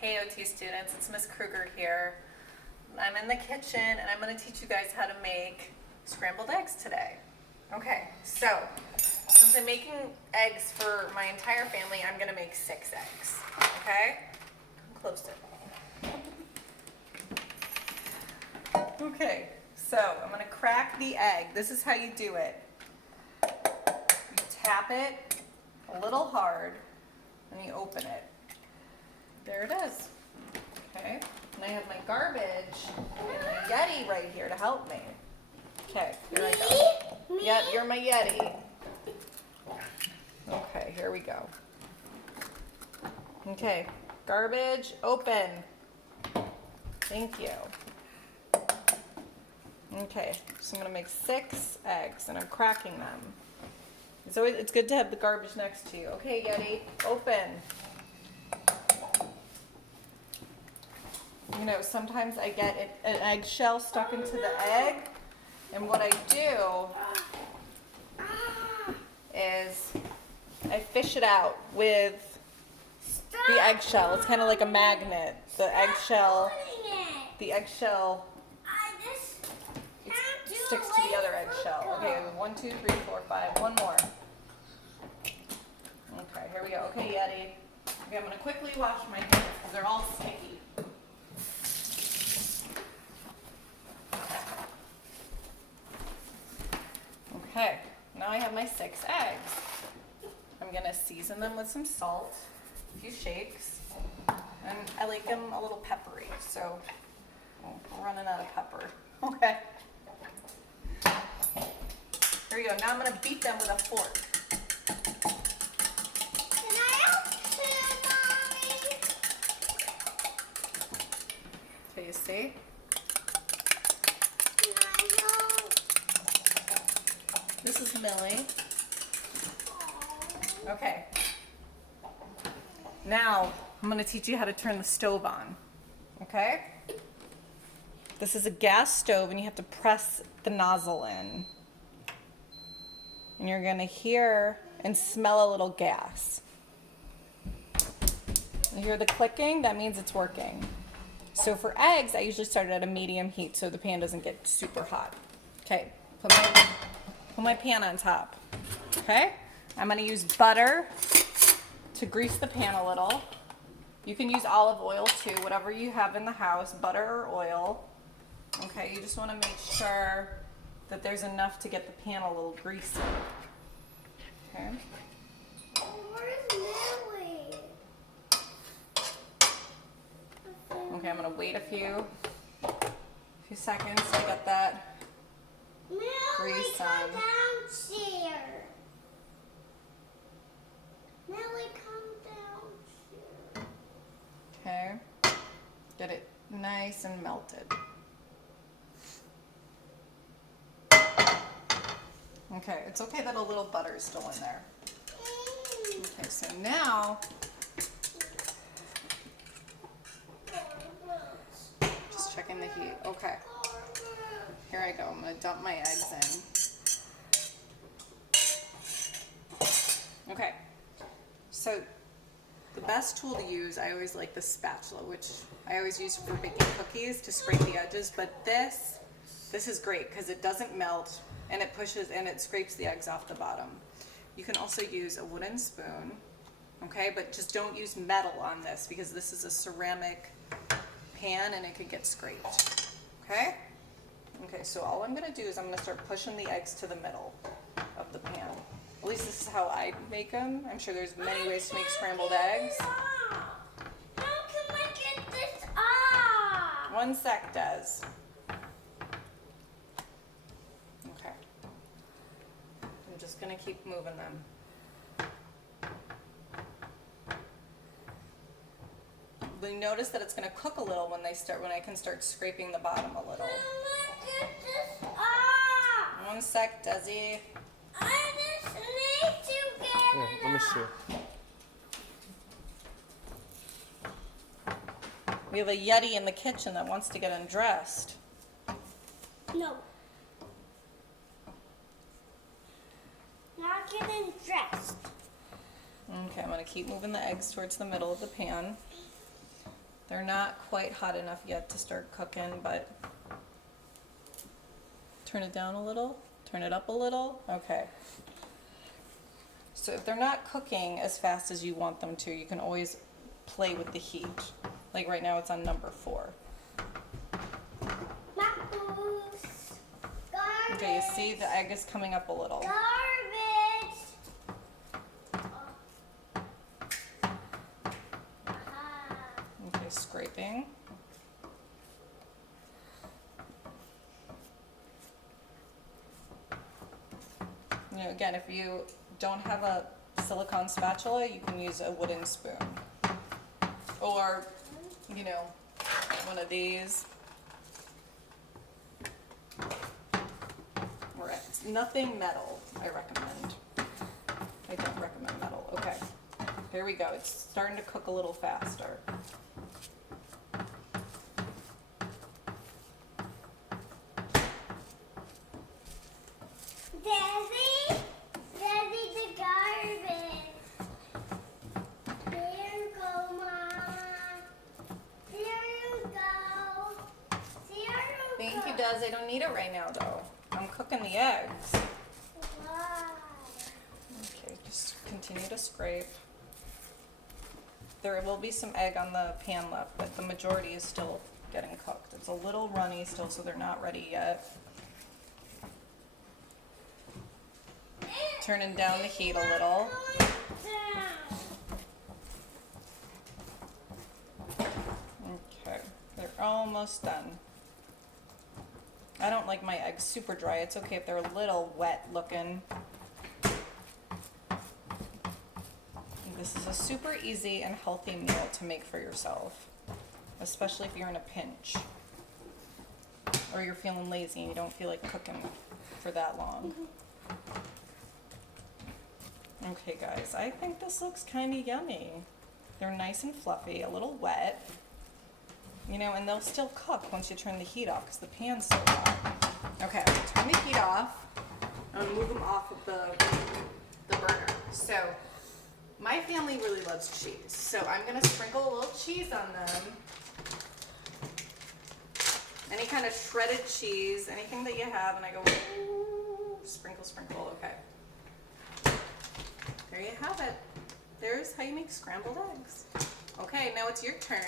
Hey OT students, it's Miss Kruger here. I'm in the kitchen and I'm going to teach you guys how to make scrambled eggs today. Okay, so since I'm making eggs for my entire family, I'm going to make 6 eggs. Okay? Come closer. Okay, so I'm going to crack the egg. This is how you do it. You tap it a little hard and you open it. There it is. Okay, and I have my garbage and my Yeti right here to help me. Okay, here I go. Me? Yep, you're my Yeti. Okay, here we go. Okay, garbage, open. Thank you. Okay, so I'm gonna make 6 eggs and I'm cracking them. So it's good to have the garbage next to you. Okay, Yeti, open. You know, sometimes I get an eggshell stuck into the egg, and what I do is I fish it out with the eggshell. It's kind of like a magnet. The eggshell it sticks to the other eggshell. Okay, 1, 2, 3, 4, 5. One more. Okay, here we go. Okay, Yeti. Okay, I'm gonna quickly wash my hands because they're all sticky. Okay, now I have my 6 eggs. I'm gonna season them with some salt, a few shakes, and I like them a little peppery, so I'm running out of pepper. Okay. Here we go. Now I'm gonna beat them with a fork. Can I help too, Mommy? Okay, you see? Can I help? This is Millie. Okay. Now, I'm going to teach you how to turn the stove on. Okay? This is a gas stove and you have to press the nozzle in. And you're going to hear and smell a little gas. You hear the clicking? That means it's working. So for eggs, I usually start it at a medium heat so the pan doesn't get super hot. Okay, put my pan on top. Okay? I'm going to use butter to grease the pan a little. You can use olive oil too, whatever you have in the house, butter or oil. Okay, you just want to make sure that there's enough to get the pan a little greasy. Okay? Where's Millie? Okay, I'm going to wait a few seconds to get that Millie, grease come on. down here. Millie, come down here. Okay? Get it nice and melted. Okay, it's okay that a little butter is still in there. Okay, so now, just checking the heat. Okay, here I go. I'm gonna dump my eggs in. Okay, so the best tool to use, I always like the spatula, which I always use for baking cookies to scrape the edges, but this is great because it doesn't melt and it pushes and it scrapes the eggs off the bottom. You can also use a wooden spoon, okay, but just don't use metal on this because this is a ceramic pan and it could get scraped, okay? Okay, so all I'm gonna do is I'm gonna start pushing the eggs to the middle of the pan. At least this is how I make them. I'm sure there's many ways to make scrambled eggs. How can I get this off? 1 sec, Des. Okay. I'm just gonna keep moving them. We notice that it's gonna cook a little when I can start scraping the bottom a little. How get this off? 1 sec, Desi. I just need to get Yeah, it let me off. see. We have a Yeti in the kitchen that wants to get undressed. No. Not getting dressed. Okay, I'm gonna keep moving the eggs towards the middle of the pan. They're not quite hot enough yet to start cooking, but turn it down a little, turn it up a little. Okay. So if they're not cooking as fast as you want them to, you can always play with the heat. Like right now it's on number 4. Marcos. Garbage. Okay, you see the egg is coming up a little. Garbage. Aha. Okay, scraping. You know, again, if you don't have a silicone spatula, you can use a wooden spoon. Or, you know, one of these. Or nothing metal, I recommend. I don't recommend metal. Okay, here we go. It's starting to cook a little faster. Daddy, Daddy, the garbage. There you go, Mom. There you go. There you Thank go. you, Des. I don't need it right now, though. I'm cooking the eggs. Why? Okay, just continue to scrape. There will be some egg on the pan left, but the majority is still getting cooked. It's a little runny still, so they're not ready yet. Turning down the heat a little. Okay, they're almost done. I don't like my eggs super dry. It's okay if they're a little wet looking. This is a super easy and healthy meal to make for yourself, especially if you're in a pinch or you're feeling lazy and you don't feel like cooking for that long. Okay guys, I think this looks kind of yummy. They're nice and fluffy, a little wet, you know, and they'll still cook once you turn the heat off because the pan's so hot. Okay, I'm gonna turn the heat off. I'm gonna move them off of the burner. So, my family really loves cheese, so I'm gonna sprinkle a little cheese on them. Any kind of shredded cheese, anything that you have, and I go, ooh, sprinkle, sprinkle, okay. There you have it. There's how you make scrambled eggs. Okay, now it's your turn.